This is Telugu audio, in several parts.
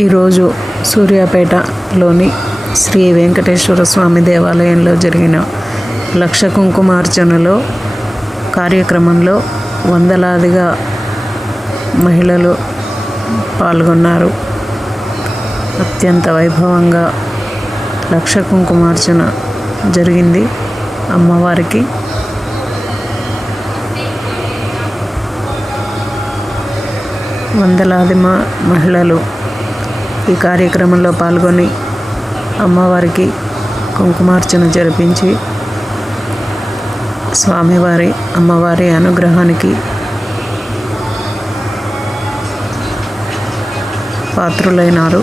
ఈరోజు సూర్యాపేటలోని శ్రీ వెంకటేశ్వర స్వామి దేవాలయంలో జరిగిన లక్ష కుంకుమార్చనలో కార్యక్రమంలో వందలాదిగా మహిళలు పాల్గొన్నారు. అత్యంత వైభవంగా లక్ష కుంకుమార్చన జరిగింది. అమ్మవారికి వందలాది మహిళలు ఈ కార్యక్రమంలో పాల్గొని అమ్మవారికి కుంకుమార్చన జరిపించి స్వామివారి అమ్మవారి అనుగ్రహానికి పాత్రులైనారు.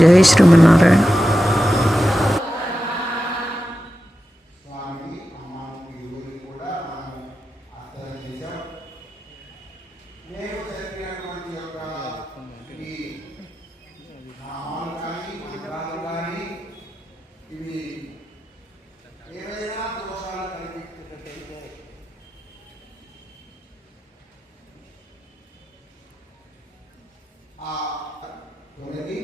జై శ్రీమన్నారాయణ. ఇవి ఏవైనా దోషాలు కలిగించేటట్టయితే ఆ తొలగి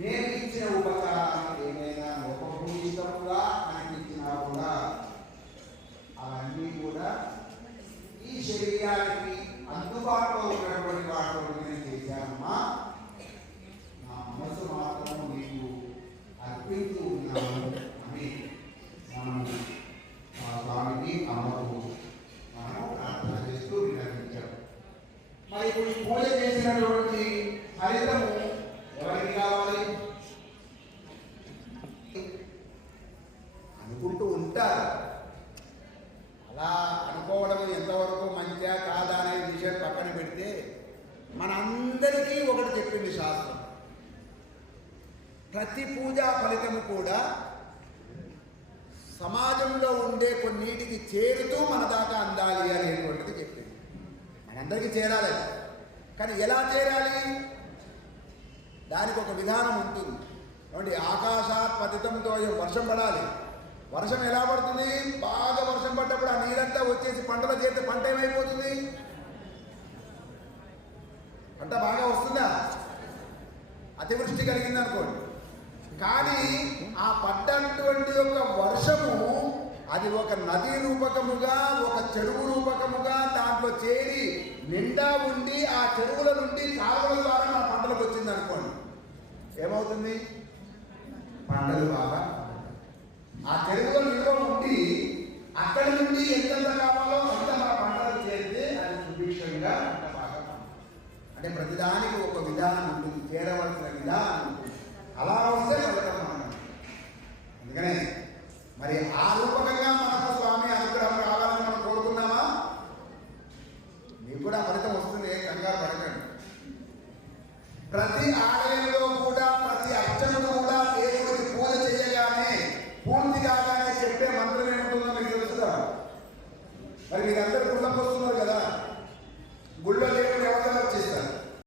నేను ఇచ్చిన ఉపచారానికి ఏమైనా లోపభూయిష్టంగా అనిపించినా కూడా అవన్నీ కూడా ఈ శరీరానికి అందుబాటులో ఉన్నటువంటి వాటితో నేను చేశానమ్మా. నా మనసు మాత్రం నీకు అర్పిస్తూ ఉన్నాను అని మనం ఆ స్వామిని అమ్మకు మనం ప్రార్థన చేస్తూ విన్నవించాం. మరి ఇప్పుడు ఈ పూజ చేసినటువంటి ఫలితము ఎవరికి కావాలి అనుకుంటూ ఉంటారు. అలా అనుకోవడం ఎంతవరకు మంచిగా కాదా అనే విషయం పక్కన పెడితే మనందరికీ ఒకటి చెప్పింది శాస్త్రం. ప్రతి పూజా ఫలితము కూడా సమాజంలో ఉండే కొన్నిటికి చేరుతూ మన దాకా అందాలి అనేటువంటిది చెప్పింది. మనందరికీ చేరాలి, కానీ ఎలా చేరాలి దానికి ఒక విధానం ఉంటుంది. కాబట్టి ఆకాశాత్ పతితంతో వర్షం పడాలి. వర్షం ఎలా పడుతుంది? బాగా వర్షం పడ్డప్పుడు ఆ నీరంతా వచ్చేసి పంటలో చేస్తే పంట ఏమైపోతుంది? పంట బాగా వస్తుందా? అతివృష్టి కలిగింది అనుకోండి. కానీ ఆ పడ్డటువంటి యొక్క వర్షము అది ఒక నదీ రూపకముగా ఒక చెరువు రూపకముగా దాంట్లో చేరి నిండా ఉండి ఆ చెరువుల నుండి కాలువల ద్వారా మన పంటలకు వచ్చింది అనుకోండి, ఏమవుతుంది? పంటలు బాగా ఆ చెరువులో నిల్వ ఉండి అక్కడి నుండి ఎంతెంత కావాలో అంత మన పంటలకు చేరితే అది సుభిక్షంగా పంట బాగా. అంటే ప్రతిదానికి ఒక విధానం ఉంటుంది, చేరవలసిన విధానం ఉంటుంది. అలా వస్తే ఫలితం మనం. అందుకనే మరి ఆ రూపకంగా మనకు స్వామి అనుగ్రహం కావాలని మనం కోరుకున్నామా? మీకు కూడా ఫలితం వస్తుంది, కంగారు పడకండి. ప్రతి ఆలయంలో కూడా ప్రతి అర్చనలో కూడా దేవుడికి పూజ చేయగానే పూర్తి కాగానే చెప్పే మంత్రం ఏముంటుందో మీకు తెలుసుగా. మరి మీరందరూ గుళ్ళకి వస్తున్నారు కదా, గుళ్ళో దేవుడు ఎవరు